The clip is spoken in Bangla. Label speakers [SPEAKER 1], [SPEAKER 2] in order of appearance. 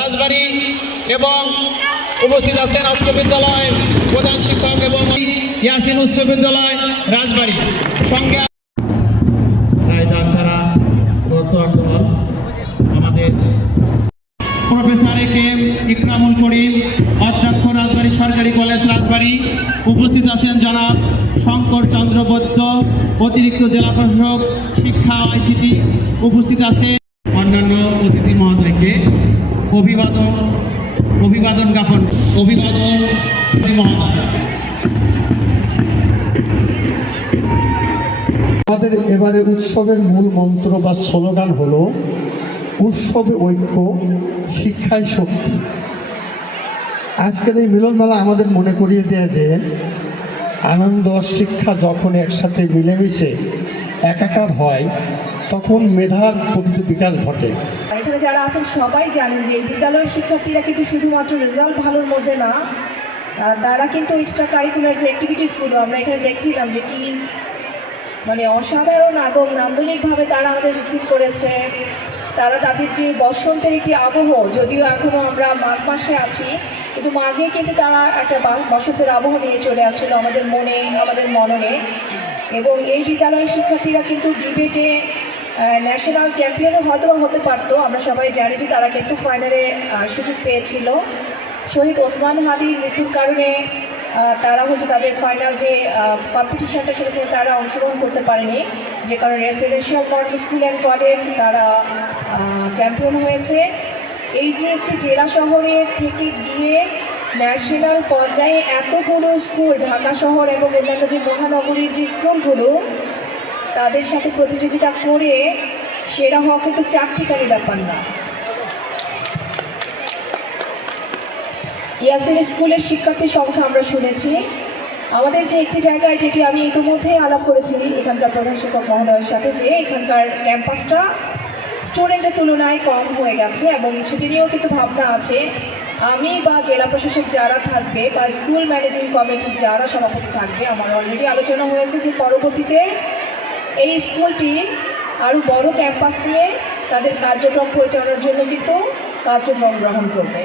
[SPEAKER 1] রাজবাড়ী এবং উপস্থিত আছেন উচ্চ বিদ্যালয় প্রধান শিক্ষক এবং ইয়াসিন উচ্চ বিদ্যালয় রাজবাড়ী। সঙ্গে আমাদের প্রফেসর অধ্যক্ষ রাজবাড়ী সরকারি কলেজ রাজবাড়ী। উপস্থিত আছেন জনাব শঙ্কর চন্দ্র বৈদ্য, অতিরিক্ত জেলা প্রশাসক, শিক্ষা, আইসিটি। উপস্থিত আছে অন্যান্য অতিথি অভিবাদন অভিবাদন জ্ঞাপন, অভিবাদন
[SPEAKER 2] আমাদের এবারে উৎসবের মূল মন্ত্র বা স্লোগান হলো, উৎসবে ঐক্য, শিক্ষায় শক্তি। আজকের এই মিলন মেলা আমাদের মনে করিয়ে দেয় যে, আনন্দ শিক্ষা যখন একসাথে মিলেমিশে একাকার হয়, তখন মেধার প্রকৃত বিকাশ ঘটে।
[SPEAKER 3] যারা আছেন সবাই জানেন যে এই বিদ্যালয়ের শিক্ষার্থীরা কিন্তু শুধুমাত্র রেজাল্ট ভালোর মধ্যে না তারা কিন্তু এক্সট্রা কারিকুলার যে অ্যাক্টিভিটিসগুলো আমরা এখানে দেখছিলাম যে কি মানে অসাধারণ এবং নান্দনিকভাবে তারা আমাদের রিসিভ করেছে। তারা তাদের যে বসন্তের একটি আবহ, যদিও এখনও আমরা মাঘ মাসে আছি, কিন্তু মাঘে কিন্তু তারা একটা বসন্তের আবহ নিয়ে চলে আসছিল আমাদের মনে, আমাদের মননে। এবং এই বিদ্যালয়ের শিক্ষার্থীরা কিন্তু ডিবেটে ন্যাশনাল চ্যাম্পিয়নও হয়তো হতে পারতো, আমরা সবাই জানি যে তারা কিন্তু ফাইনালে সুযোগ পেয়েছিল। শহীদ ওসমান হাদির মৃত্যুর কারণে তারা হচ্ছে তাদের ফাইনাল যে কম্পিটিশনটা সেটাতে তারা অংশগ্রহণ করতে পারেনি। যে কারণে residential model school and college তারা চ্যাম্পিয়ন হয়েছে। এই যে একটি জেলা শহরের থেকে গিয়ে ন্যাশনাল পর্যায়ে এতগুলো স্কুল ঢাকা শহর এবং অন্যান্য যে মহানগরীর যে স্কুলগুলো তাদের সাথে প্রতিযোগিতা করে সেরা হওয়া কিন্তু চারটিকারী ব্যাপার না। ইয়াসিন স্কুলের শিক্ষার্থীর সংখ্যা আমরা শুনেছি। আমাদের যে একটি জায়গায় যেটি আমি ইতিমধ্যেই আলাপ করেছি এখানকার প্রধান শিক্ষক মহোদয়ের সাথে যে এখানকার ক্যাম্পাসটা স্টুডেন্টের তুলনায় কম হয়ে গেছে এবং সেটি নিয়েও কিন্তু ভাবনা আছে। আমি বা জেলা প্রশাসক যারা থাকবে বা স্কুল ম্যানেজিং কমিটির যারা সভাপতি থাকবে, আমার অলরেডি আলোচনা হয়েছে যে পরবর্তীতে এই স্কুলটি আরও বড় ক্যাম্পাস নিয়ে তাদের কার্যক্রম পরিচালনার জন্য কিন্তু কার্যক্রম গ্রহণ করবে।